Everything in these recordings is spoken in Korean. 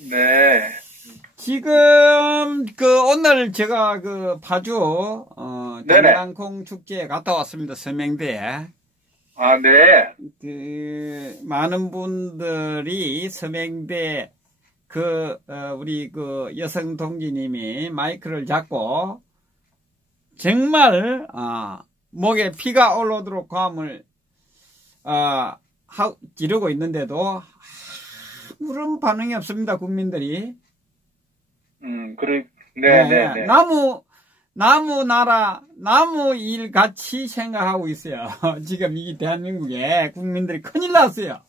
네. 지금 오늘 제가 파주 네네. 장난콩 축제에 갔다 왔습니다. 서명대에. 아, 네. 많은 분들이 서명대 우리 여성 동지님이 마이크를 잡고 정말 목에 피가 올라오도록 고함을 지르고 있는데도 아무런 반응이 없습니다. 국민들이. 네네네. 나무 나라, 나무 일 같이 생각하고 있어요. 지금 이 대한민국에 국민들이 큰일 났어요.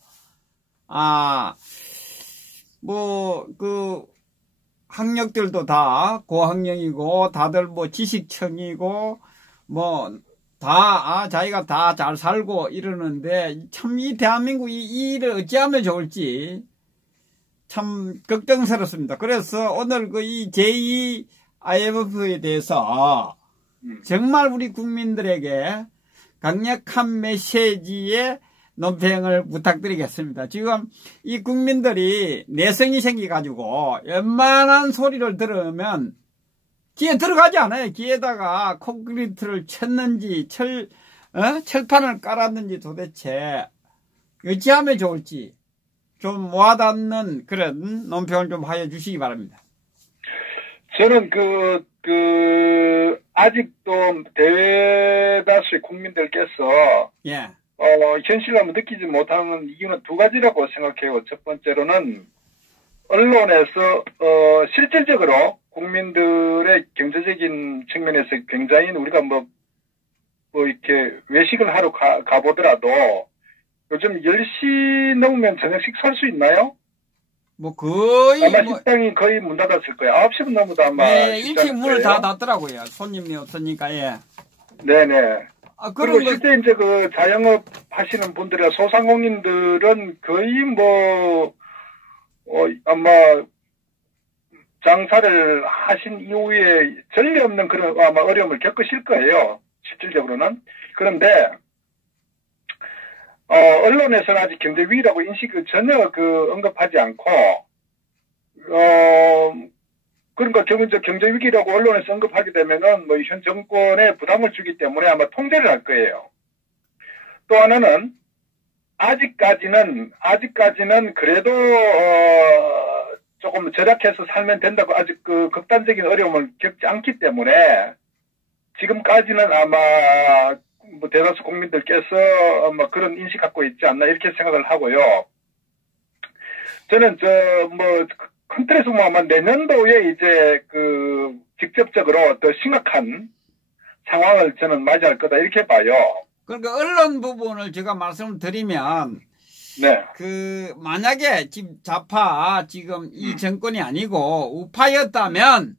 학력들도 다 고학력이고, 다들 지식청이고, 자기가 다 잘 살고 이러는데, 참 이 대한민국이 이 일을 어찌하면 좋을지, 참 걱정스럽습니다. 그래서 오늘 이 제2 IMF에 대해서 정말 우리 국민들에게 강력한 메시지의 논평을 부탁드리겠습니다. 지금 이 국민들이 내성이 생겨가지고 웬만한 소리를 들으면 귀에 들어가지 않아요. 귀에다가 콘크리트를 쳤는지 철판을 깔았는지 도대체 어찌하면 좋을지 좀 와닿는 그런 논평을 좀 하여 주시기 바랍니다. 저는 아직도 대다수의 국민들께서, 예. 현실감을 느끼지 못하는 이유는 두 가지라고 생각해요. 첫 번째로는, 언론에서, 실질적으로 국민들의 경제적인 측면에서 굉장히 우리가 이렇게 외식을 하러 가보더라도, 요즘 10시 넘으면 저녁식 살 수 있나요? 거의. 아마 식당이 거의 문 닫았을 거예요. 9시 넘어도 아마. 네, 일찍 문을 다 닫더라고요. 손님이 없으니까, 예. 네네. 그리고 실제 이제 자영업 하시는 분들이나 소상공인들은 거의 아마 장사를 하신 이후에 전례 없는 그런 아마 어려움을 겪으실 거예요. 실질적으로는. 그런데, 언론에서는 아직 경제 위기라고 인식을 전혀 언급하지 않고, 그러니까 경제 위기라고 언론에서 언급하게 되면은 현 정권에 부담을 주기 때문에 아마 통제를 할 거예요. 또 하나는, 아직까지는 그래도, 조금 절약해서 살면 된다고 아직 극단적인 어려움을 겪지 않기 때문에, 지금까지는 아마, 대다수 국민들께서 그런 인식 갖고 있지 않나 이렇게 생각을 하고요. 저는 큰 틀에서 아마 내년도에 이제 직접적으로 더 심각한 상황을 저는 맞이할 거다 이렇게 봐요. 그러니까 언론 부분을 제가 말씀을 드리면, 네. 만약에 지금 좌파 지금 이 정권이 아니고 우파였다면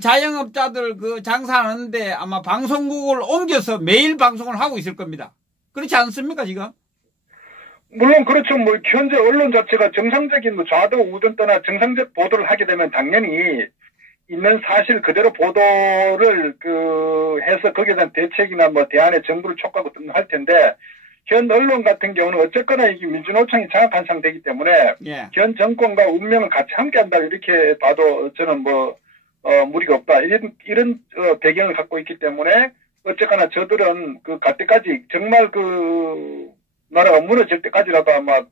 자영업자들 장사하는데 아마 방송국을 옮겨서 매일 방송을 하고 있을 겁니다. 그렇지 않습니까, 지금? 물론 그렇죠. 현재 언론 자체가 정상적인 좌도 우든 떠나 정상적 보도를 하게 되면 당연히 있는 사실 그대로 보도를 해서 거기에 대한 대책이나 대안의 정부를 촉구하고 할 텐데, 현 언론 같은 경우는 어쨌거나 이게 민주노총이 장악한 상태이기 때문에, 예. 현 정권과 운명을 같이 함께 한다 이렇게 봐도 저는 무리가 없다. 이런 배경을 갖고 있기 때문에, 어쨌거나 저들은 갈 때까지 정말 나라가 무너질 때까지라도 아마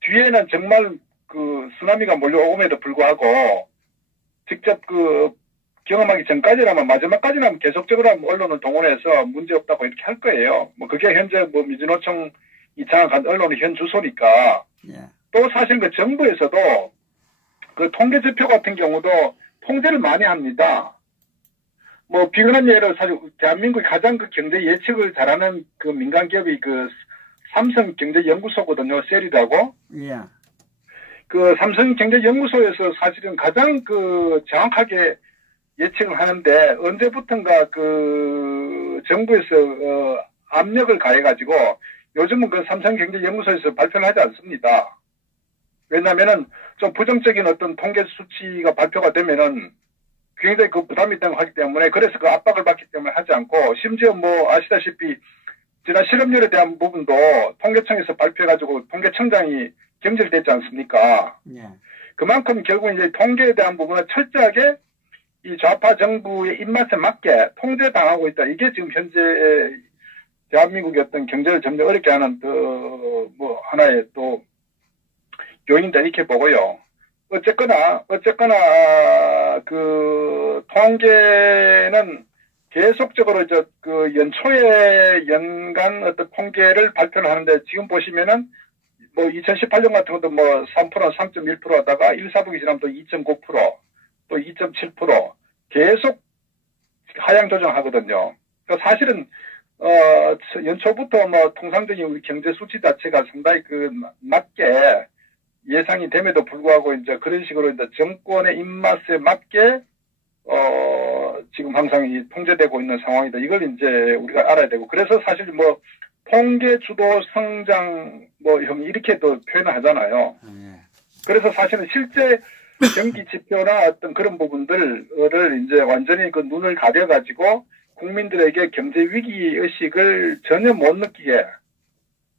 뒤에는 정말 쓰나미가 몰려옴에도 불구하고 직접 경험하기 전까지라면 마지막까지라면 계속적으로 언론을 동원해서 문제없다고 이렇게 할 거예요. 그게 현재 민주노총이 장악한 언론의 현 주소니까. 예. 또 사실 정부에서도 통계 지표 같은 경우도 통제를 많이 합니다. 비근한 예로 사실 대한민국이 가장 경제 예측을 잘하는 민간 기업이 삼성경제연구소거든요. 셀이라고. 예. 삼성경제연구소에서 사실은 가장 정확하게 예측을 하는데 언제부턴가 정부에서 압력을 가해가지고 요즘은 삼성경제연구소에서 발표를 하지 않습니다. 왜냐면은 좀 부정적인 어떤 통계 수치가 발표가 되면은 굉장히 부담이 있다고 하기 때문에 그래서 압박을 받기 때문에 하지 않고 심지어 아시다시피 지난 실업률에 대한 부분도 통계청에서 발표해가지고 통계청장이 경질됐지 않습니까? 예. 그만큼 결국 이제 통계에 대한 부분은 철저하게 이 좌파 정부의 입맛에 맞게 통제당하고 있다. 이게 지금 현재 대한민국의 어떤 경제를 점점 어렵게 하는 뭐 하나의 또 요인이다 이렇게 보고요. 어쨌거나 그 통계는 계속적으로 그 연초에 연간 어떤 통계를 발표를 하는데 지금 보시면은 뭐 2018년 같은 것도 뭐 3%, 3.1% 하다가 1, 4분기 지나면 또 2.9%, 또 2.7% 계속 하향 조정하거든요. 그러니까 사실은 연초부터 뭐 통상적인 우리 경제 수치 자체가 상당히 그 낮게 예상이 됨에도 불구하고 이제 그런 식으로 이제 정권의 입맛에 맞게 지금 항상 이 통제되고 있는 상황이다. 이걸 이제 우리가 알아야 되고 그래서 사실 뭐 통계 주도 성장 뭐 형 이렇게 또 표현을 하잖아요. 그래서 사실은 실제 경기 지표나 어떤 그런 부분들을 이제 완전히 그 눈을 가려가지고 국민들에게 경제 위기 의식을 전혀 못 느끼게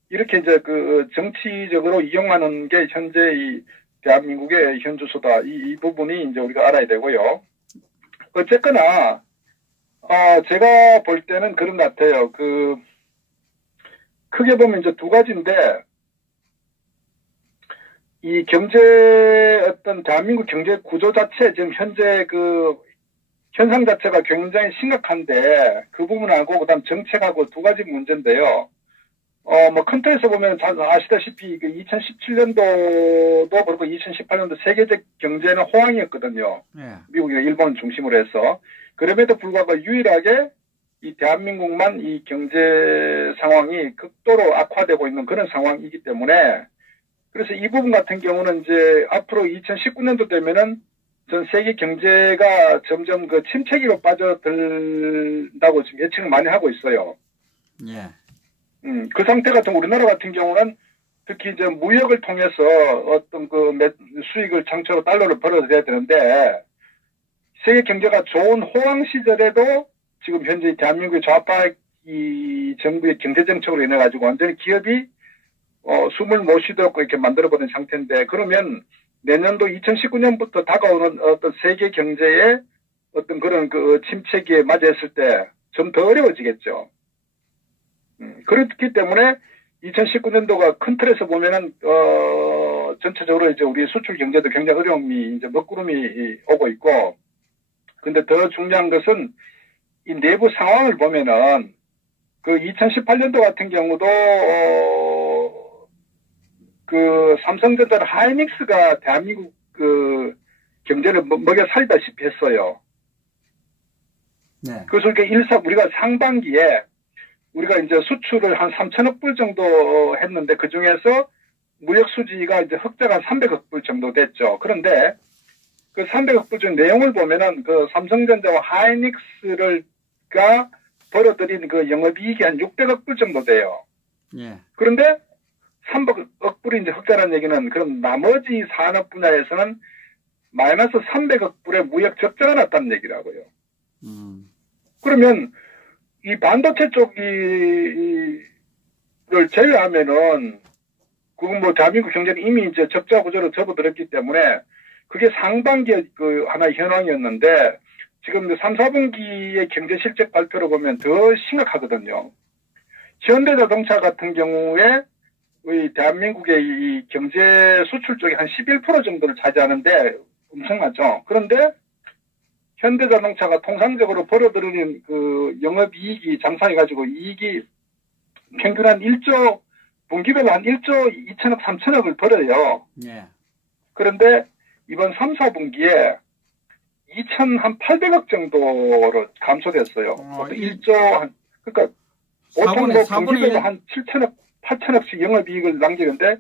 이렇게 이제 그 정치적으로 이용하는 게 현재 이 대한민국의 현주소다. 이 부분이 이제 우리가 알아야 되고요. 어쨌거나 제가 볼 때는 그런 것 같아요. 크게 보면 이제 두 가지인데 이 경제 어떤 대한민국 경제 구조 자체 지금 현재 그 현상 자체가 굉장히 심각한데 그 부분하고 그다음 정책하고 두 가지 문제인데요. 뭐 큰 틀에서 보면 아시다시피 그 2017년도도 그렇고 2018년도 세계적 경제는 호황이었거든요. 미국이나 일본 중심으로 해서. 그럼에도 불구하고 유일하게 이 대한민국만 이 경제 상황이 극도로 악화되고 있는 그런 상황이기 때문에 그래서 이 부분 같은 경우는 이제 앞으로 2019년도 되면은 전 세계 경제가 점점 그 침체기로 빠져들다고 지금 예측을 많이 하고 있어요. 예. 그 상태 같은 우리나라 같은 경우는 특히 이제 무역을 통해서 어떤 그 수익을 창출하고 달러를 벌어들여야 되는데 세계 경제가 좋은 호황 시절에도 지금 현재 대한민국의 좌파 이 정부의 경제 정책으로 인해 가지고 완전히 기업이 숨을 못 쉬도록 이렇게 만들어버린 상태인데 그러면 내년도 2019년부터 다가오는 어떤 세계 경제의 어떤 그런 그 침체기에 맞이했을 때 좀 더 어려워지겠죠. 그렇기 때문에 2019년도가 큰 틀에서 보면은 전체적으로 이제 우리 수출 경제도 굉장히 어려움이 이제 먹구름이 오고 있고, 근데 더 중요한 것은 이 내부 상황을 보면은 그 2018년도 같은 경우도 그 삼성전자 하이닉스가 대한민국 그 경제를 먹여 살다시피 했어요. 네. 그래서 우리가 상반기에 우리가 이제 수출을 한 3천억 불 정도 했는데 그 중에서 무역 수지가 이제 흑자가 한 300억 불 정도 됐죠. 그런데 그 300억 불 중 내용을 보면은 그 삼성전자와 하이닉스가 벌어들인 그 영업이익이 한 600억 불 정도 돼요. 예. 그런데 300억 불이 이제 흑자라는 얘기는 그럼 나머지 산업 분야에서는 마이너스 300억 불의 무역 적자가 났다는 얘기라고요. 그러면 이 반도체 쪽을 제외하면은 그건 뭐 대한민국 경제는 이미 이제 적자 구조로 접어들었기 때문에 그게 상반기에 그 하나의 현황이었는데 지금 3, 4분기의 경제 실적 발표를 보면 더 심각하거든요. 현대자동차 같은 경우에 우리 대한민국의 이 경제 수출 쪽이 한 11% 정도를 차지하는데 엄청나죠. 그런데 현대자동차가 통상적으로 벌어들이는 그 영업이익이 장사해가지고 이익이 평균 한 1조, 분기별로 한 1조 2천억, 3천억을 벌어요. 예. 그런데 이번 3, 4분기에 2,800억 정도로 감소됐어요. 1조 한, 그러니까 보통 뭐 분기별로 한 7천억, 8천억씩 영업이익을 남기는데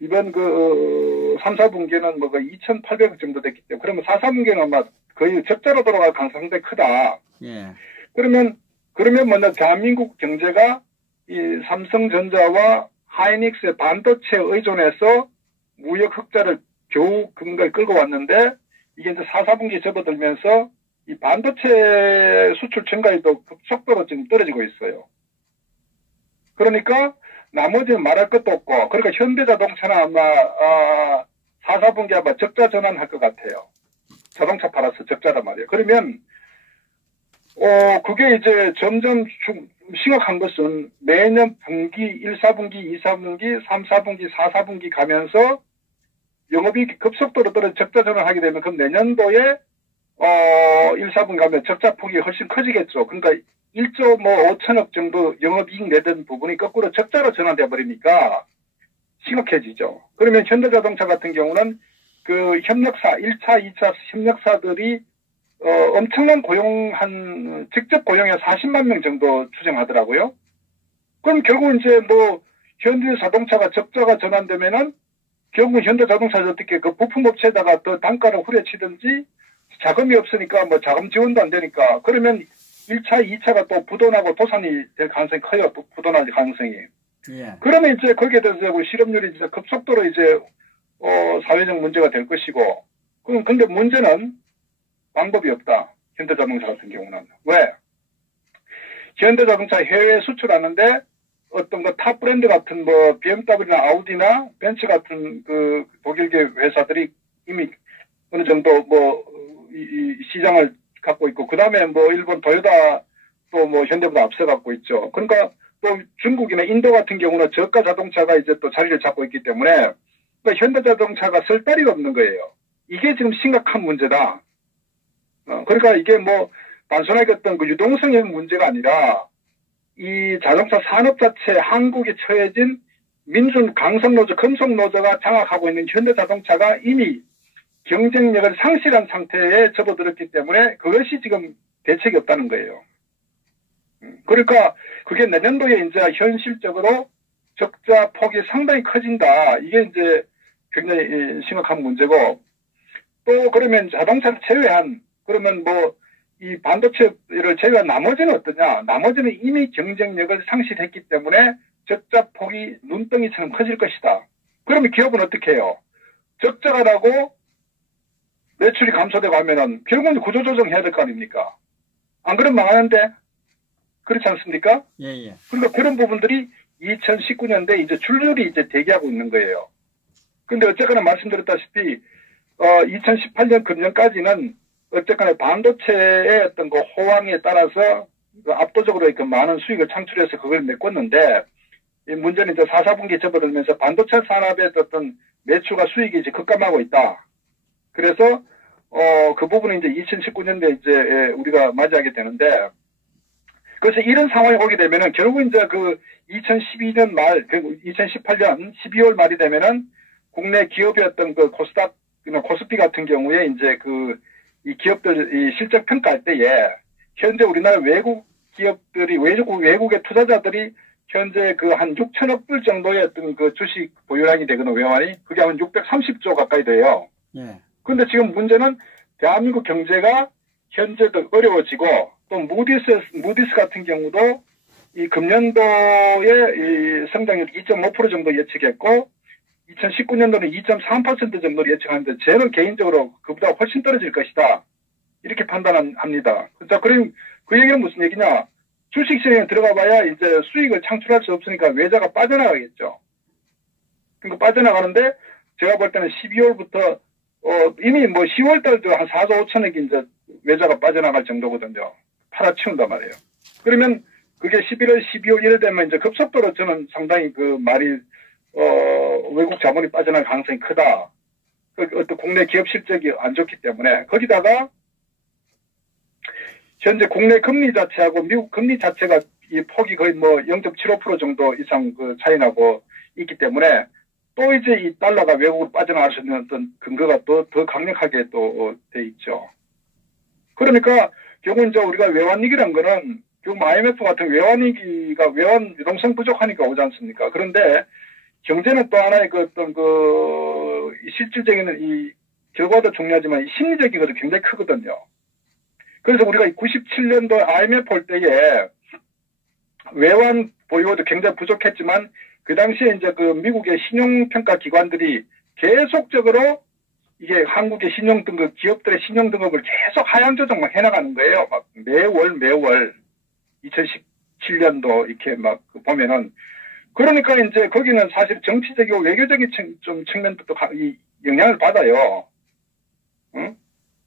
이번 그 3, 4분기에는 뭐 2,800억 정도 됐기 때문에 그러면 4, 4분기에는 아마 거의 적자로 돌아갈 가능성이 상당히 크다. 예. 그러면 먼저 대한민국 경제가 이 삼성전자와 하이닉스의 반도체에 의존해서 무역 흑자를 겨우 금가에 끌고 왔는데 이게 이제 4, 4분기에 접어들면서 이 반도체 수출 증가율도 급속도로 지금 떨어지고 있어요. 그러니까 나머지는 말할 것도 없고, 그러니까 현대자동차나 아마 4, 4분기 아마 적자 전환할 것 같아요. 자동차 팔아서 적자란 말이에요. 그러면 그게 이제 점점 심각한 것은 매년 분기 1, 4분기, 2, 4분기, 3, 4분기, 4, 4분기 가면서 영업이익이 급속도로 떨어져 적자 전환하게 되면 그럼 내년도에 1, 4분기 가면 적자 폭이 훨씬 커지겠죠. 그러니까 1조 뭐 5천억 정도 영업이익 내던 부분이 거꾸로 적자로 전환돼 버리니까 심각해지죠. 그러면 현대자동차 같은 경우는 그 협력사 1차, 2차 협력사들이 엄청난 직접 고용에 40만 명 정도 추정하더라고요. 그럼 결국 이제 뭐 현대자동차가 적자가 전환되면은 결국 현대자동차는 어떻게 그 부품업체에다가 더 단가를 후려치든지 자금이 없으니까 뭐 자금 지원도 안 되니까 그러면 1차, 2차가 또 부도나고 도산이 될 가능성이 커요. 부도날 가능성이. 예. 그러면 이제 거기에 대해서 실업률이 이제 급속도로 이제 사회적 문제가 될 것이고 그럼 근데 문제는 방법이 없다. 현대자동차 같은 경우는. 왜? 현대자동차 해외 수출하는데 어떤 그 탑 브랜드 같은 뭐 BMW나 아우디나 벤츠 같은 그 독일계 회사들이 이미 어느 정도 뭐 이 시장을 갖고 있고 그 다음에 뭐 일본 도요타 또 뭐 현대보다 앞서 갖고 있죠. 그러니까 또 중국이나 인도 같은 경우는 저가 자동차가 이제 또 자리를 잡고 있기 때문에 그러니까 현대자동차가 설 다리가 없는 거예요. 이게 지금 심각한 문제다. 그러니까 이게 뭐 단순하게 어떤 그 유동성의 문제가 아니라 이 자동차 산업 자체 한국에 처해진 민중 강성노조, 금속노조가 장악하고 있는 현대자동차가 이미 경쟁력을 상실한 상태에 접어들었기 때문에 그것이 지금 대책이 없다는 거예요. 그러니까 그게 내년도에 이제 현실적으로 적자 폭이 상당히 커진다. 이게 이제 굉장히 심각한 문제고 또 그러면 자동차를 제외한 그러면 뭐 이 반도체를 제외한 나머지는 어떠냐? 나머지는 이미 경쟁력을 상실했기 때문에 적자 폭이 눈덩이처럼 커질 것이다. 그러면 기업은 어떻게 해요? 적자가 나고 매출이 감소되고 하면은 결국은 구조조정해야 될 거 아닙니까? 안 그러면 망하는데 그렇지 않습니까? 예. 그러니까 그런 부분들이 2019년도에 이제 줄줄이 이제 대기하고 있는 거예요. 근데 어쨌거나 말씀드렸다시피 2018년 금년까지는 어쨌거나 반도체의 어떤 그 호황에 따라서 그 압도적으로 그 많은 수익을 창출해서 그걸 메꿨는데 이 문제는 이제 4, 4분기에 접어들면서 반도체 산업의 어떤 매출과 수익이 이제 급감하고 있다. 그래서 그 부분은 이제 2019년도에 이제 우리가 맞이하게 되는데 그래서 이런 상황이 오게 되면은 결국 이제 그 2012년 말, 그 2018년 12월 말이 되면은 국내 기업의 어떤 그 코스닥, 코스피 같은 경우에 이제 이 기업들 이 실적 평가할 때에 현재 우리나라 외국 기업들이 외국의 투자자들이 현재 그 한 6천억 불 정도의 어떤 그 주식 보유량이 되거나 외환이 그게 한 630조 가까이 돼요. 예. 근데 지금 문제는 대한민국 경제가 현재도 어려워지고 또 무디스 같은 경우도 이 금년도에 이 성장률 2.5% 정도 예측했고 2019년도는 2.3% 정도로 예측하는데 저는 개인적으로 그보다 훨씬 떨어질 것이다. 이렇게 판단합니다. 자, 그럼 그 얘기는 무슨 얘기냐? 주식시장에 들어가 봐야 이제 수익을 창출할 수 없으니까 외자가 빠져나가겠죠. 그러니까 빠져나가는데 제가 볼 때는 12월부터 이미 뭐 10월 달도 한 4조 5천억이 이제 외자가 빠져나갈 정도거든요. 팔아치운단 말이에요. 그러면 그게 11월, 12월 이래 되면 이제 급속도로 저는 상당히 그 말이 외국 자본이 빠져나갈 가능성이 크다. 어떤 국내 기업 실적이 안 좋기 때문에 거기다가 현재 국내 금리 자체하고 미국 금리 자체가 이 폭이 거의 뭐 0.75% 정도 이상 그 차이 나고 있기 때문에 또 이제 이 달러가 외국으로 빠져나갈 수 있는 어떤 근거가 또 더 강력하게 또 돼 있죠. 그러니까 결국 이제 우리가 외환위기란 거는 결국 IMF 같은 외환위기가 외환 유동성 부족하니까 오지 않습니까? 그런데 경제는 또 하나의 그 어떤 그 실질적인 이 결과도 중요하지만 심리적인 것도 굉장히 크거든요. 그래서 우리가 97년도 IMF 올 때에 외환 보유도 굉장히 부족했지만 그 당시에 이제 그 미국의 신용평가 기관들이 계속적으로 이게 한국의 신용등급, 기업들의 신용등급을 계속 하향 조정만 해나가는 거예요. 막 매월 2017년도 이렇게 막 보면은 그러니까 이제 거기는 사실 정치적이고 외교적인 좀 측면도 또 영향을 받아요. 응?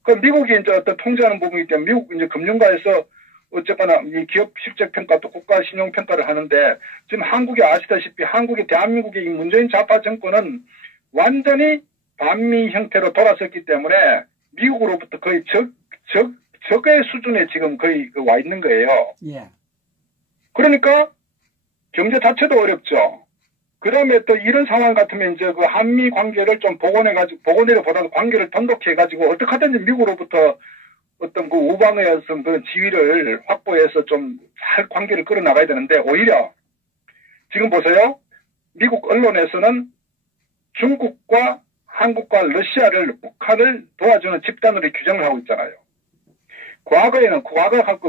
그 미국이 이제 어떤 통제하는 부분이기 때문에 미국 이제 금융가에서 어쨌거나 이 기업 실적 평가 또 국가 신용 평가를 하는데 지금 한국이 아시다시피 한국이 대한민국의 이 문재인 좌파 정권은 완전히 반미 형태로 돌아섰기 때문에 미국으로부터 거의 적의 수준에 지금 거의 와 있는 거예요. 예. 그러니까 경제 자체도 어렵죠. 그 다음에 또 이런 상황 같으면 이제 그 한미 관계를 좀 복원해보다는 관계를 돈독해가지고 어떻게 하든지 미국으로부터 어떤 그 우방의 어떤 그런 지위를 확보해서 좀 잘 관계를 끌어나가야 되는데 오히려 지금 보세요. 미국 언론에서는 중국과 한국과 러시아를 북한을 도와주는 집단으로 규정을 하고 있잖아요. 과거에는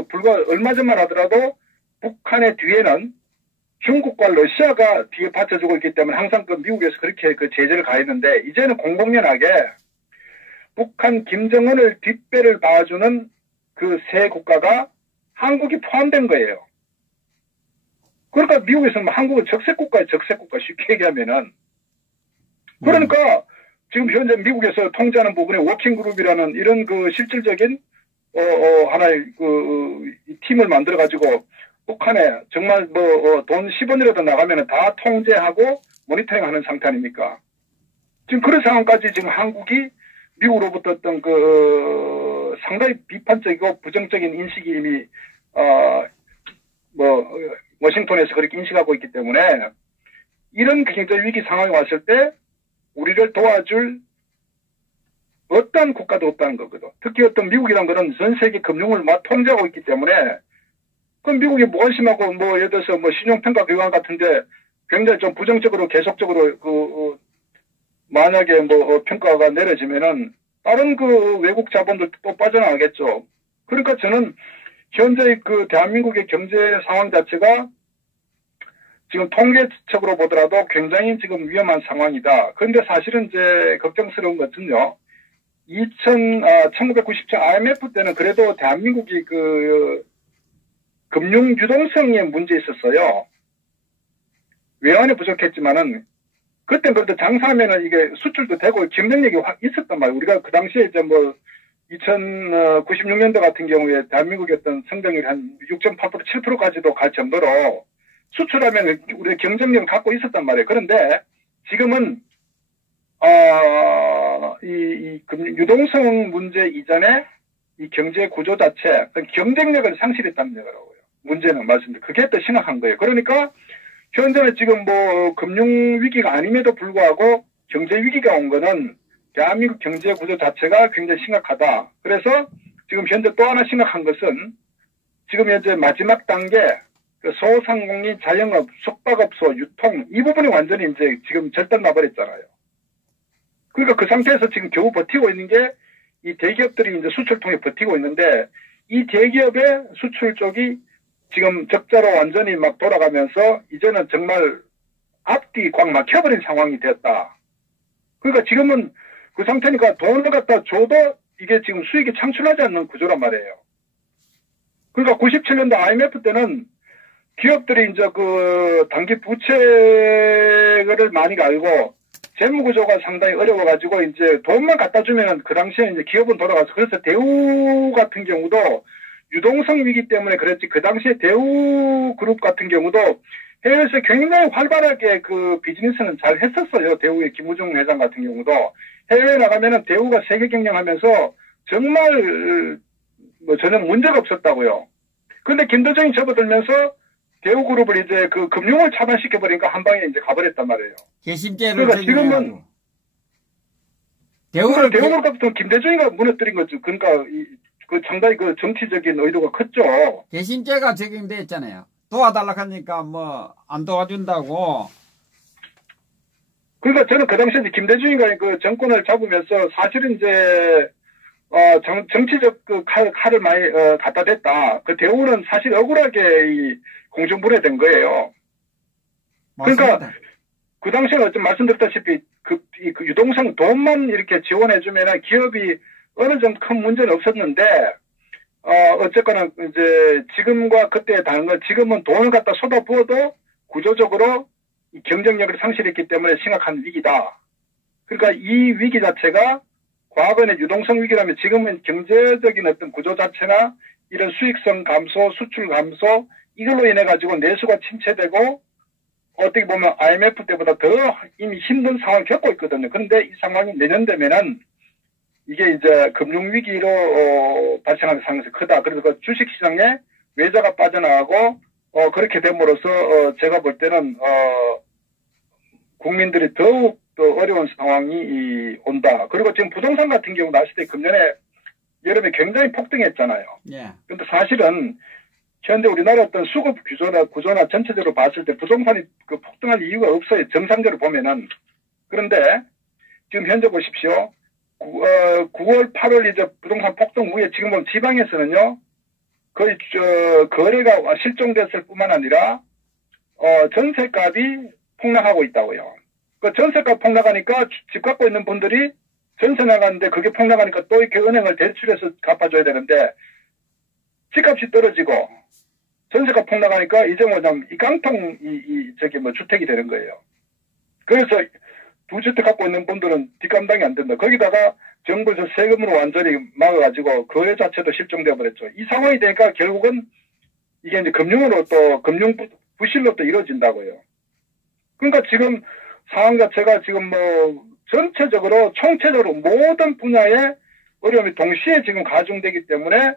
불과 얼마 전만 하더라도 북한의 뒤에는 중국과 러시아가 뒤에 받쳐주고 있기 때문에 항상 그 미국에서 그렇게 그 제재를 가했는데 이제는 공공연하게 북한 김정은을 뒷배를 봐주는 그 세 국가가 한국이 포함된 거예요. 그러니까 미국에서는 한국은 적색국가에 적색국가 쉽게 얘기하면은 그러니까 지금 현재 미국에서 통제하는 부분에 워킹그룹이라는 이런 그 실질적인 하나의 그 팀을 만들어 가지고 북한에 정말 돈 10원이라도 나가면은 다 통제하고 모니터링하는 상태 아닙니까? 지금 그런 상황까지 지금 한국이 미국으로부터 어떤 그 상당히 비판적이고 부정적인 인식이 이미 워싱턴에서 그렇게 인식하고 있기 때문에 이런 경제 위기 상황이 왔을 때 우리를 도와줄 어떤 국가도 없다는 거거든. 특히 어떤 미국이란 거는 전 세계 금융을 막 통제하고 있기 때문에 그럼 미국이 무관심하고 예를 들어서 신용평가 기관 같은데 굉장히 좀 부정적으로 계속적으로 만약에 평가가 내려지면은 다른 그 외국 자본들도 또 빠져나가겠죠. 그러니까 저는 현재 그 대한민국의 경제 상황 자체가 지금 통계적으로 보더라도 굉장히 지금 위험한 상황이다. 그런데 사실은 이제 걱정스러운 것은요. 1997 IMF 때는 그래도 대한민국이 그 금융 유동성에 문제 있었어요. 외환이 부족했지만은 그때 그래도 장사하면은 이게 수출도 되고 경쟁력이 확 있었단 말이에요. 우리가 그 당시에 이제 2096년도 같은 경우에 대한민국의 어떤 성장률이 한 6.8% 7%까지도 갈 정도로 수출하면 우리가 경쟁력을 갖고 있었단 말이에요. 그런데 지금은 이 유동성 문제 이전에 이 경제 구조 자체 경쟁력을 상실했다는 거라고요. 문제는 말씀드린 그게 더 심각한 거예요. 그러니까 현재는 지금 금융 위기가 아님에도 불구하고 경제 위기가 온 거는 대한민국 경제 구조 자체가 굉장히 심각하다. 그래서 지금 현재 또 하나 심각한 것은 지금 현재 마지막 단계 소상공인, 자영업, 숙박업소, 유통 이 부분이 완전히 이제 지금 절단 나버렸잖아요. 그러니까 그 상태에서 지금 겨우 버티고 있는 게 이 대기업들이 이제 수출 통해 버티고 있는데 이 대기업의 수출 쪽이 지금 적자로 완전히 막 돌아가면서 이제는 정말 앞뒤 꽉 막혀버린 상황이 됐다. 그러니까 지금은 그 상태니까 돈을 갖다 줘도 이게 지금 수익이 창출하지 않는 구조란 말이에요. 그러니까 97년도 IMF 때는 기업들이 이제 그 단기 부채를 많이 갈고 재무구조가 상당히 어려워가지고 이제 돈만 갖다 주면 그 당시에 이제 기업은 돌아가서 그래서 대우 같은 경우도 유동성 위기 때문에 그랬지 그 당시에 대우그룹 같은 경우도 해외에서 굉장히 활발하게 그 비즈니스는 잘 했었어요. 대우의 김우중 회장 같은 경우도 해외에 나가면은 대우가 세계 경영하면서 정말 전혀 문제가 없었다고요. 그런데 김대중이 접어들면서 대우그룹을 이제 그 금융을 차단시켜버리니까 한 방에 이제 가버렸단 말이에요. 개심죄를 그러니까 지금은 대우그룹 같은 김대중이가 무너뜨린 거죠. 그러니까 그 상당히 그 정치적인 의도가 컸죠. 개심죄가 적용됐잖아요. 도와달라고 하니까 안 도와준다고. 그러니까 저는 그 당시에 김대중이가 그 정권을 잡으면서 사실은 이제 정치적 그 칼을 많이 갖다 댔다. 그 대우는 사실 억울하게 이 공중분해된 거예요. 맞습니다. 그러니까 그 당시에는 어좀 말씀드렸다시피 그 유동성 돈만 이렇게 지원해주면 기업이 어느 정도 큰 문제는 없었는데 어쨌거나 이제 지금과 그때의 다른 건 지금은 돈을 갖다 쏟아부어도 구조적으로 이 경쟁력을 상실했기 때문에 심각한 위기다. 그러니까 이 위기 자체가 과거에는 유동성 위기라면 지금은 경제적인 어떤 구조 자체나 이런 수익성 감소, 수출 감소 이걸로 인해 가지고 내수가 침체되고 어떻게 보면 IMF 때보다 더 이미 힘든 상황을 겪고 있거든요. 그런데 이 상황이 내년 되면은 이게 이제 금융위기로 발생하는 상황이 크다. 그래서 그 주식시장에 외자가 빠져나가고 그렇게 됨으로써 제가 볼 때는 국민들이 더욱 더 어려운 상황이 온다. 그리고 지금 부동산 같은 경우는 아시다시피 금년에 여름에 굉장히 폭등했잖아요. 그런데 사실은 현재 우리나라 어떤 수급 구조나 전체적으로 봤을 때 부동산이 그 폭등할 이유가 없어요. 정상적으로 보면은. 그런데 지금 현재 보십시오. 9월, 8월 이제 부동산 폭등 후에 지금 보면 지방에서는요, 거의 거래가 실종됐을 뿐만 아니라 전세값이 폭락하고 있다고요. 그 전세값 폭락하니까 집 갖고 있는 분들이 전세 나가는데 그게 폭락하니까 또 이렇게 은행을 대출해서 갚아줘야 되는데 집값이 떨어지고 전세가 폭락하니까 이제 뭐냐면 이 깡통 주택이 되는 거예요. 그래서 두 주택 갖고 있는 분들은 뒷감당이 안 된다. 거기다가 정부에서 세금으로 완전히 막아가지고 거래 자체도 실종되어 버렸죠. 이 상황이 되니까 결국은 이게 이제 금융 부실로 또 이루어진다고요. 그러니까 지금 상황 자체가 지금 전체적으로 총체적으로 모든 분야의 어려움이 동시에 지금 가중되기 때문에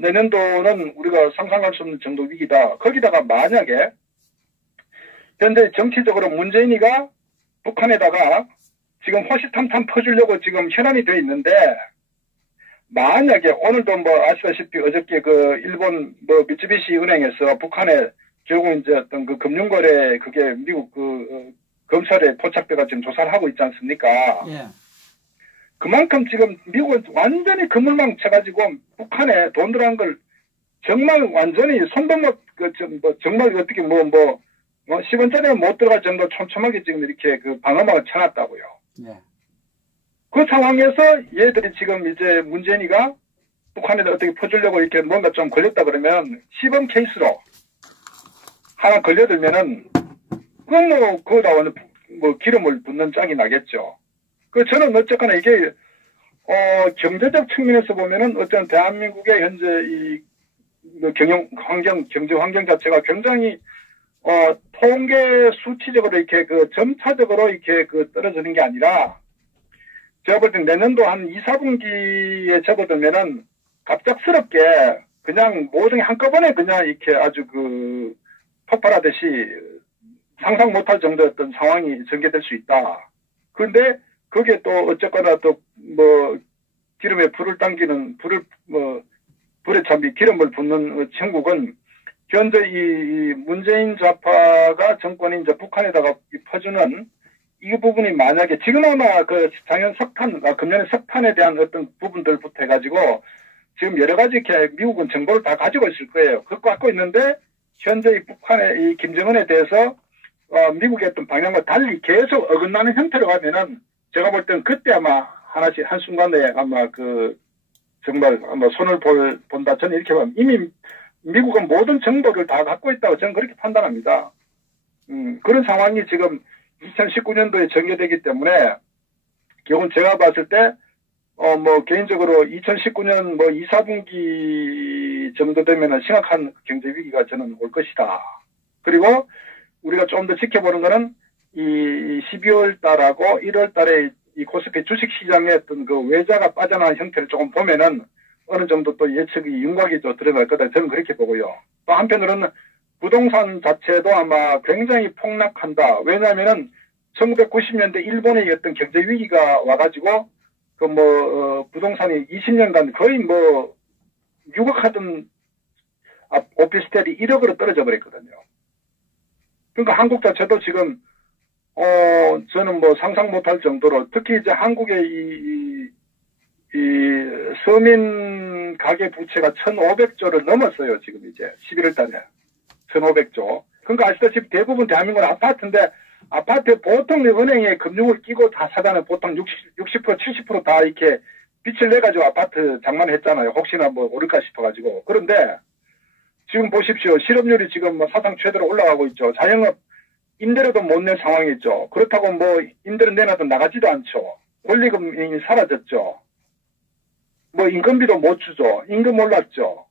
내년도는 우리가 상상할 수 없는 정도 위기다. 거기다가 만약에 현재 정치적으로 문재인이가 북한에다가 지금 호시탐탐 퍼주려고 지금 현안이 되어 있는데 만약에 오늘도 아시다시피 어저께 그 일본 미쯔비시 은행에서 북한에 결국 이제 어떤 그 금융거래 그게 미국 검찰에 포착돼가 지금 조사를 하고 있지 않습니까? 그만큼 지금 미국은 완전히 그물망 쳐가지고 북한에 돈 들어간 걸 정말 완전히 손도 정말 어떻게 10원짜리는 못 들어갈 정도 촘촘하게 지금 이렇게 그 방어막을 쳐놨다고요. 그 상황에서 얘들이 지금 이제 문재인이가 북한에다 어떻게 퍼주려고 이렇게 뭔가 좀 걸렸다 그러면 시범 케이스로 하나 걸려들면은 거기다 기름을 붓는 짝이 나겠죠. 저는 어쨌거나 이게 경제적 측면에서 보면은 어떤 대한민국의 현재 이 경제 환경 자체가 굉장히 통계 수치적으로 이렇게 점차적으로 이렇게 떨어지는 게 아니라 제가 볼 때 내년도 한 2, 4분기에 접어들면은 갑작스럽게 그냥 모든 게 한꺼번에 그냥 이렇게 아주 폭발하듯이 상상 못할 정도의 어떤 상황이 전개될 수 있다. 그런데 그게 또 어쨌거나 또 기름에 불을 당기는 불에 참이 기름을 붓는 천국은 현재 이 문재인 좌파가 정권이 이제 북한에다가 퍼주는 이 부분이 만약에 지금 아마 작년 금년에 석탄에 대한 어떤 부분들부터 해가지고 지금 여러 가지 이렇게 미국은 정보를 다 가지고 있을 거예요. 그거 갖고 있는데 현재 이 북한의 이 김정은에 대해서 미국의 어떤 방향과 달리 계속 어긋나는 형태로 가면은 제가 볼 때는 그때 아마 하나씩 한순간에 아마 정말 아마 손을 본다. 저는 이렇게 보면 이미 미국은 모든 정보를 다 갖고 있다고 저는 그렇게 판단합니다. 그런 상황이 지금 2019년도에 전개되기 때문에 결국은 제가 봤을 때 개인적으로 2019년 2, 4분기 정도 되면은 심각한 경제 위기가 저는 올 것이다. 그리고 우리가 좀 더 지켜보는 거는 이 12월 달하고 1월 달에 이 코스피 주식 시장의 어떤 외자가 빠져나간 형태를 조금 보면은 어느 정도 또 예측이 윤곽이 좀 드러날 거다. 저는 그렇게 보고요. 또 한편으로는 부동산 자체도 아마 굉장히 폭락한다. 왜냐하면은 1990년대 일본의 어떤 경제 위기가 와가지고 부동산이 20년간 거의 6억 하던 오피스텔이 1억으로 떨어져 버렸거든요. 그러니까 한국 자체도 지금 저는 상상 못할 정도로 특히 이제 한국의 이 서민 가계 부채가 1,500조를 넘었어요. 지금 이제 11월 달에 1,500조. 그러니까 아시다시피 대부분 대한민국은 아파트인데 아파트 보통 은행에 금융을 끼고 다 사잖아요. 보통 60%, 70% 다 이렇게 빚을 내가지고 아파트 장만했잖아요. 혹시나 오를까 싶어가지고. 그런데 지금 보십시오. 실업률이 지금 사상 최대로 올라가고 있죠. 자영업 임대료도 못 낼 상황이죠. 그렇다고 뭐 임대료 내놔도 나가지도 않죠. 권리금이 사라졌죠. 뭐 임금비도 못 주죠. 임금 올랐죠.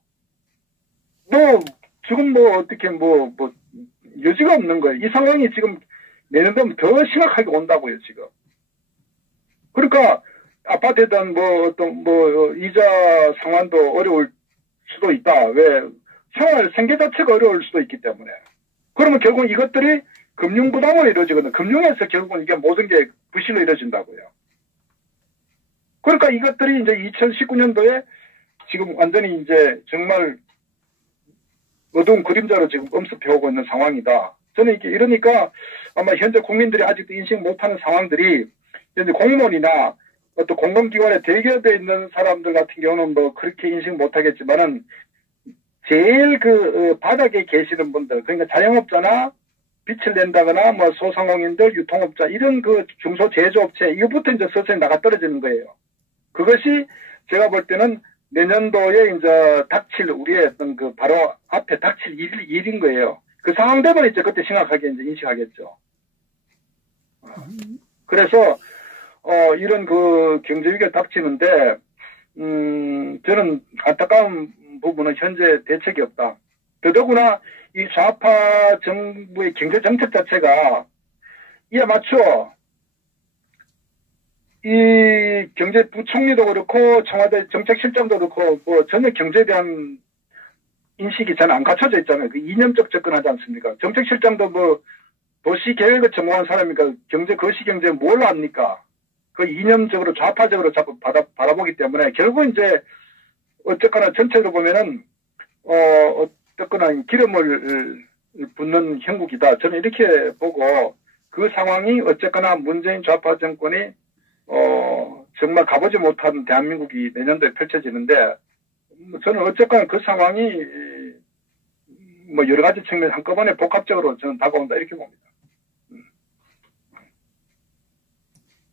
뭐 지금 뭐 어떻게 뭐 여지가 없는 거예요. 이 상황이 지금 내년 되면 더 심각하게 온다고요, 지금. 그러니까 아파트에 대한 뭐 어떤 뭐 이자 상환도 어려울 수도 있다. 왜? 생계 자체가 어려울 수도 있기 때문에. 그러면 결국 이것들이 금융 부담으로 이루어지거든요. 금융에서 결국은 이게 모든 게 부실로 이루어진다고요. 그러니까 이것들이 이제 2019년도에 지금 완전히 이제 정말 어두운 그림자로 지금 엄습해오고 있는 상황이다. 저는 이러니까 아마 현재 국민들이 아직도 인식 못하는 상황들이 현재 공무원이나 어떤 공공기관에 대기업에 있는 사람들 같은 경우는 뭐 그렇게 인식 못하겠지만은 제일 바닥에 계시는 분들, 그러니까 자영업자나 빚을 낸다거나 뭐 소상공인들, 유통업자 이런 중소제조업체 이거부터 이제 서서히 나가 떨어지는 거예요. 그것이 제가 볼 때는 내년도에 이제 닥칠 우리의 어떤 바로 앞에 닥칠 일인 거예요. 그 상황 되면 이제 그때 심각하게 이제 인식하겠죠. 그래서 이런 경제 위기가 닥치는데 저는 안타까운 부분은 현재 대책이 없다. 더더구나 이 좌파 정부의 경제 정책 자체가 이에 맞춰 이 경제부총리도 그렇고 청와대 정책실장도 그렇고 뭐 전혀 경제에 대한 인식이 잘 안 갖춰져 있잖아요. 그 이념적 접근하지 않습니까? 정책실장도 뭐 도시계획을 전공한 사람이니까 거시경제 뭘 압니까? 그 이념적으로 좌파적으로 자꾸 바라보기 때문에 결국 이제 어쨌거나 전체로 보면은 어쨌거나 기름을 붓는 형국이다. 저는 이렇게 보고 그 상황이 어쨌거나 문재인 좌파 정권이 정말 가보지 못한 대한민국이 내년도에 펼쳐지는데 저는 어쨌거나 그 상황이 뭐 여러 가지 측면 한꺼번에 복합적으로 저는 다가온다 이렇게 봅니다.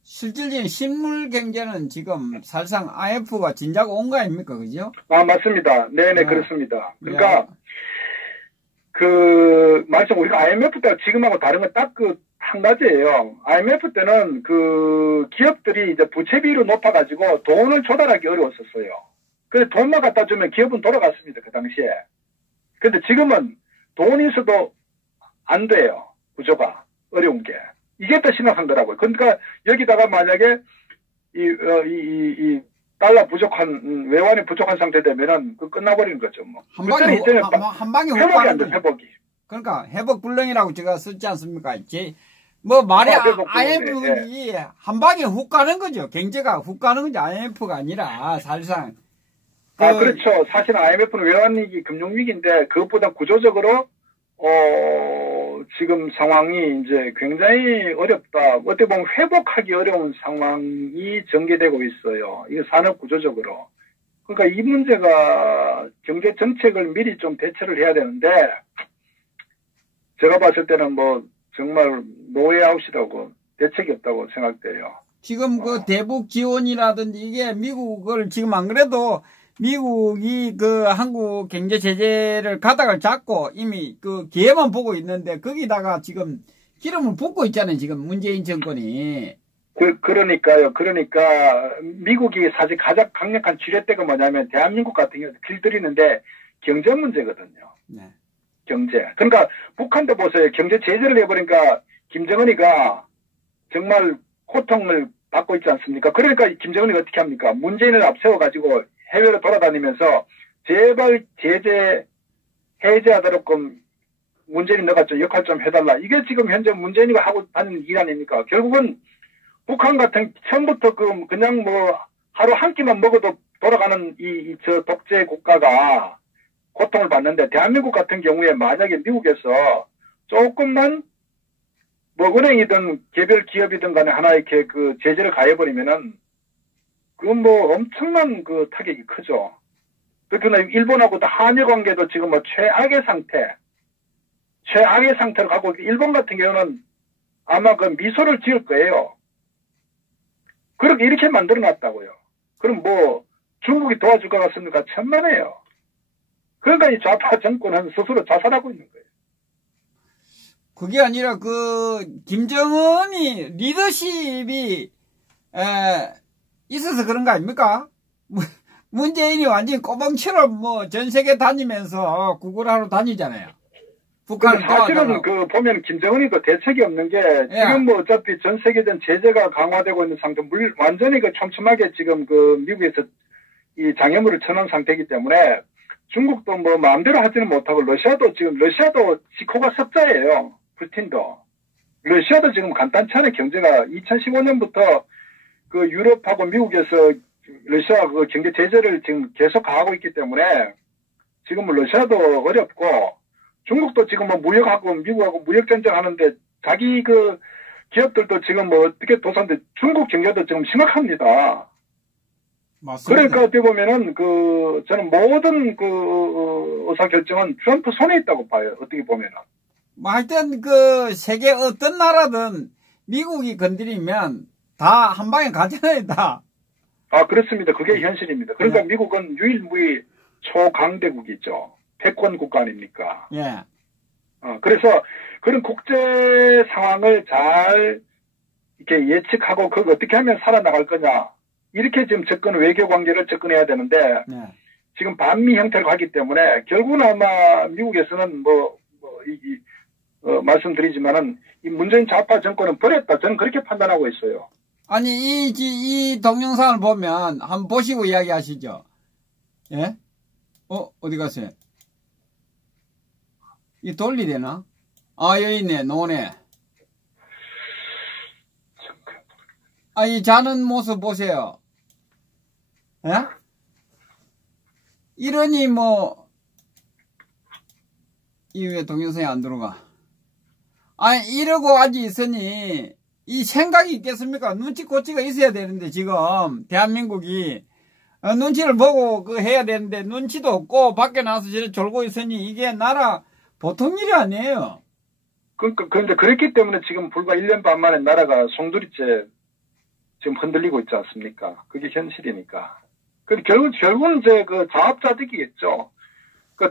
실질적인 실물 경제는 지금 사실상 IMF가 진작 온 거 아닙니까? 그죠? 아, 맞습니다. 네네, 그렇습니다. 그러니까, 말씀 우리가 IMF 때 지금하고 다른 건 딱 한 가지예요. IMF 때는 기업들이 이제 부채 비율이 높아가지고 돈을 조달하기 어려웠었어요. 그래서 돈만 갖다 주면 기업은 돌아갔습니다. 그 당시에. 근데 지금은 돈이 있어도 안 돼요. 구조가. 어려운 게. 이게 더 심각한 거라고요. 그러니까 여기다가 만약에 이 달러 부족한 외환이 부족한 상태 되면은 끝나버리는 거죠. 뭐. 한 방에 회복이 안 돼. 회복이. 그러니까 회복 불능이라고 제가 썼지 않습니까? 말이 IMF이 한 방에 훅 가는 거죠. 경제가 훅 가는 건지 IMF가 아니라 사실상. 그렇죠. 사실 IMF는 외환위기, 금융위기인데 그것보다 구조적으로 지금 상황이 이제 굉장히 어렵다. 어떻게 보면 회복하기 어려운 상황이 전개되고 있어요. 이거 산업 구조적으로. 그러니까 이 문제가 경제 정책을 미리 좀 대처를 해야 되는데 제가 봤을 때는 뭐 정말 노예아웃이라고 대책이 없다고 생각돼요. 지금 대북 지원이라든지 이게 미국을 지금 안 그래도 미국이 한국 경제 제재를 가닥을 잡고 이미 기회만 보고 있는데 거기다가 지금 기름을 붓고 있잖아요. 지금 문재인 정권이. 그러니까요. 그러니까 미국이 사실 가장 강력한 지렛대가 뭐냐면 대한민국 같은 경우 길들이는데 경제 문제거든요. 네. 경제. 그러니까 북한도 보세요. 경제 제재를 해버리니까 김정은이가 정말 고통을 받고 있지 않습니까? 그러니까 김정은이가 어떻게 합니까? 문재인을 앞세워가지고 해외로 돌아다니면서 제발 제재 해제하도록 문재인이 너가 좀 역할 좀 해달라. 이게 지금 현재 문재인이가 하고 다니는 일 아닙니까? 결국은 북한 같은 처음부터 그냥 뭐 하루 한 끼만 먹어도 돌아가는 저 독재 국가가 고통을 받는데 대한민국 같은 경우에 만약에 미국에서 조금만 뭐 은행이든 개별 기업이든 간에 하나 이렇게 제재를 가해버리면은 그건 뭐 엄청난 타격이 크죠. 그러나 일본하고도 한일 관계도 지금 뭐 최악의 상태로 가고 일본 같은 경우는 아마 미소를 지을 거예요. 그렇게 이렇게 만들어 놨다고요. 그럼 뭐 중국이 도와줄 것 같습니까? 천만에요. 그러니까 이 좌파 정권은 스스로 자살하고 있는 거예요. 그게 아니라 김정은이 리더십이 있어서 그런 거 아닙니까? 문재인이 완전히 꼬멍처럼 전 세계 다니면서 구걸하러 다니잖아요. 북한을 사실은 보면 김정은이도 대책이 없는 게 지금 어차피 전 세계적인 제재가 강화되고 있는 상태, 완전히 촘촘하게 지금 미국에서 이 장애물을 쳐놓은 상태이기 때문에 중국도 마음대로 하지는 못하고 러시아도 지코가 석자예요. 푸틴도. 러시아도 지금 간단치 않은 경제가 2015년부터 유럽하고 미국에서 러시아 경제 제재를 지금 계속 가하고 있기 때문에 지금 러시아도 어렵고 중국도 지금 무역하고 미국하고 무역전쟁 하는데 자기 기업들도 지금 어떻게 도산데 중국 경제도 지금 심각합니다. 맞습니다. 그러니까 어떻게 보면은 저는 모든 의사결정은 트럼프 손에 있다고 봐요. 어떻게 보면은. 하여튼 세계 어떤 나라든 미국이 건드리면 다 한 방에 가잖아요, 다. 아, 그렇습니다. 그게 현실입니다. 그러니까 미국은 유일무이 초강대국이죠. 패권 국가 아닙니까? 예. 그래서 그런 국제 상황을 잘 이렇게 예측하고 그걸 어떻게 하면 살아나갈 거냐. 이렇게 지금 외교 관계를 접근해야 되는데 지금 반미 형태로 가기 때문에 결국은 아마 미국에서는 말씀드리지만은 이 문재인 좌파 정권은 버렸다. 저는 그렇게 판단하고 있어요. 아니 이 동영상을 보면 한번 보시고 이야기하시죠. 예? 어디 갔어요? 이 돌리되나? 아, 여기 있네, 노네. 이 자는 모습 보세요. 예? 이러니 이 왜 동영상이 안 들어가? 이러고 아직 있으니, 이 생각이 있겠습니까? 눈치코치가 있어야 되는데, 지금, 대한민국이, 눈치를 보고 해야 되는데, 눈치도 없고, 밖에 나와서 저렇게 졸고 있으니, 이게 나라, 보통 일이 아니에요. 그런데 그랬기 때문에 지금 불과 1년 반 만에 나라가 송두리째 지금 흔들리고 있지 않습니까? 그게 현실이니까. 결국은 이제 자업자득이겠죠.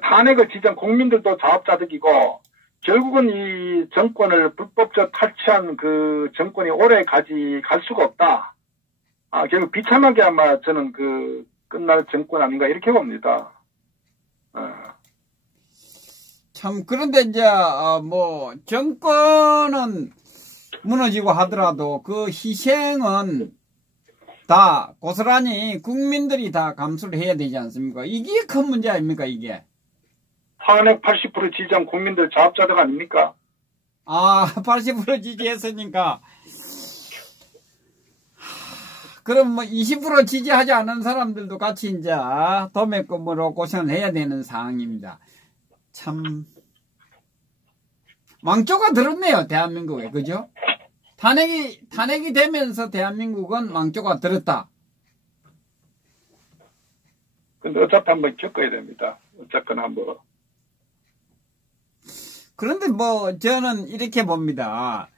탄핵을 지지한 국민들도 자업자득이고, 결국은 이 정권을 불법적 탈취한 정권이 오래 갈 수가 없다. 결국 비참하게 아마 저는 끝날 정권 아닌가 이렇게 봅니다. 참, 그런데 이제, 정권은 무너지고 하더라도 희생은 다 고스란히 국민들이 다 감수를 해야 되지 않습니까? 이게 큰 문제 아닙니까, 이게? 탄핵 80% 지지한 국민들 자업자득 아닙니까? 80% 지지했으니까. 그럼 20% 지지하지 않은 사람들도 같이 이제 도매금으로 고생을 해야 되는 상황입니다. 참 망조가 들었네요, 대한민국에. 그죠? 탄핵이 되면서 대한민국은 망조가 들었다. 근데 어차피 한번 겪어야 됩니다. 어쨌거나 한번. 그런데 저는 이렇게 봅니다.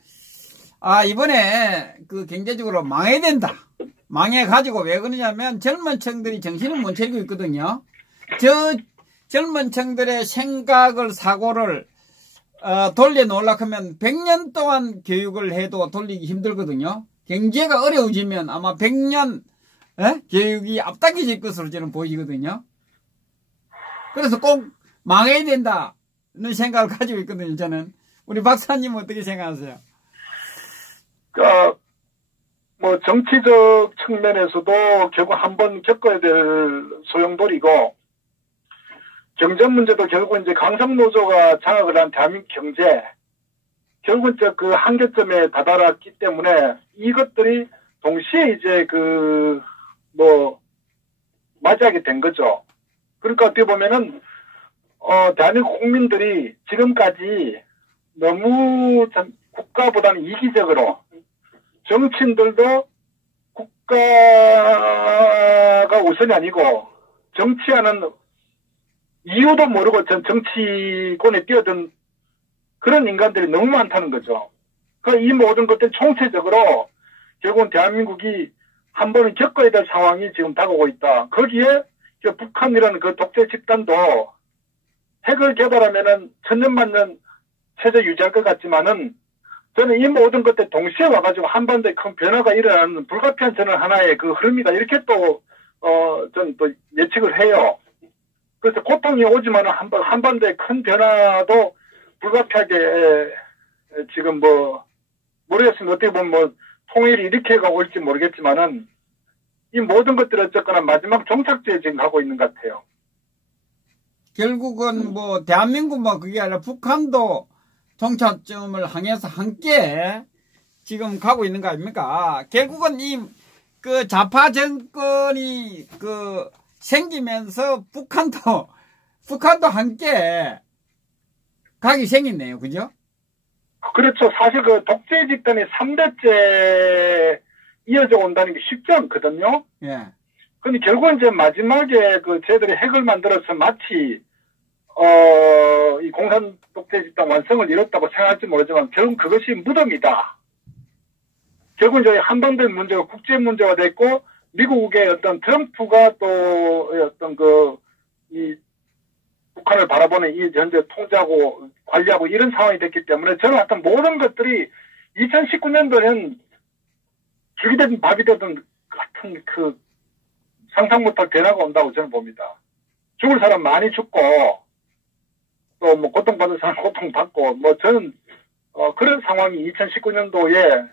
이번에 경제적으로 망해야 된다. 망해가지고 왜 그러냐면 젊은 층들이 정신을 못 차리고 있거든요. 젊은 층들의 생각을, 사고를, 돌려놓으려고 하면 100년 동안 교육을 해도 돌리기 힘들거든요. 경제가 어려워지면 아마 100년, 교육이 앞당겨질 것으로 저는 보이거든요. 그래서 꼭 망해야 된다는 생각을 가지고 있거든요, 저는. 우리 박사님 어떻게 생각하세요? 정치적 측면에서도 결국 한번 겪어야 될 소용돌이고, 경제 문제도 결국 이제 강성노조가 장악을 한 대한민국 경제, 결국은 한계점에 다다랐기 때문에 이것들이 동시에 이제 맞이하게 된 거죠. 그러니까 어떻게 보면은, 대한민국 국민들이 지금까지 너무 국가보다는 이기적으로, 정치인들도 국가가 우선이 아니고, 정치하는 이유도 모르고 정치권에 뛰어든 그런 인간들이 너무 많다는 거죠. 그러니까 이 모든 것들 총체적으로 결국은 대한민국이 한 번은 겪어야 될 상황이 지금 다가오고 있다. 거기에 북한이라는 독재 집단도 핵을 개발하면은 천년만년 체제 유지할 것 같지만은 저는 이 모든 것들 동시에 와가지고 한반도에 큰 변화가 일어나는 불가피한 저는 하나의 그 흐름이다. 이렇게 또, 저는 또 예측을 해요. 그래서 고통이 오지만은 한반도의 큰 변화도 불가피하게 지금 모르겠습니다. 어떻게 보면 통일이 이렇게가 올지 모르겠지만은 이 모든 것들이 어쨌거나 마지막 종착지에 지금 가고 있는 것 같아요. 결국은 대한민국만 그게 아니라 북한도 종착점을 향해서 함께 지금 가고 있는 거 아닙니까? 결국은 그 좌파 정권이 생기면서 북한도 함께 각이 생겼네요. 그죠? 그렇죠. 사실 그 독재 집단이 3대째 이어져 온다는 게 쉽지 않거든요. 예. 근데 결국은 이제 마지막에 쟤들이 핵을 만들어서 마치, 이 공산 독재 집단 완성을 이뤘다고 생각할지 모르지만 결국 그것이 무덤이다. 결국은 이제 한반도의 문제가 국제 문제가 됐고, 미국의 어떤 트럼프가 또 어떤 이 북한을 바라보는 이 현재 통제하고 관리하고 이런 상황이 됐기 때문에 저는 하여튼 모든 것들이 2019년도는 죽이 되든 밥이 되든 같은 상상 못할 변화가 온다고 저는 봅니다. 죽을 사람 많이 죽고 또 고통받는 사람 고통받고 저는 그런 상황이 2019년도에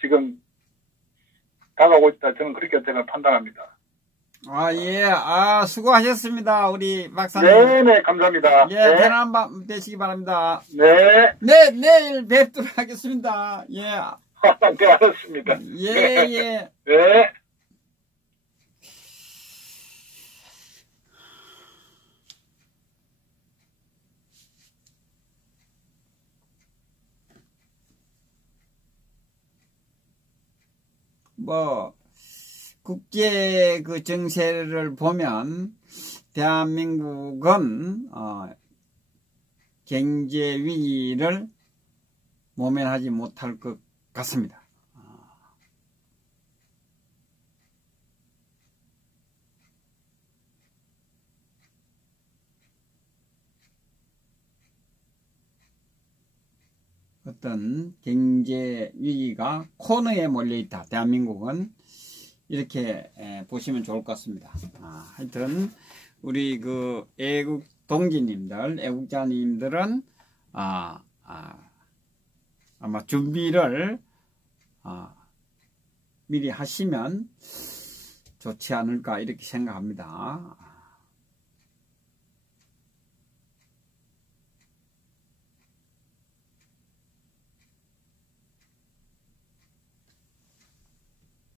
지금 다가오고 있다. 저는 그렇게 저는 판단합니다. 예. 수고하셨습니다. 우리 박사님. 네네, 감사합니다. 예, 네. 편안한 밤 되시기 바랍니다. 네. 네, 내일 뵙도록 하겠습니다. 예. 네, 알았습니다. 예. 네. 국제 정세를 보면 대한민국은 경제 위기를 모면하지 못할 것 같습니다. 어떤 경제 위기가 코너에 몰려있다. 대한민국은 이렇게 보시면 좋을 것 같습니다. 하여튼 우리 애국 동지님들, 애국자님들은 아마 준비를 미리 하시면 좋지 않을까 이렇게 생각합니다.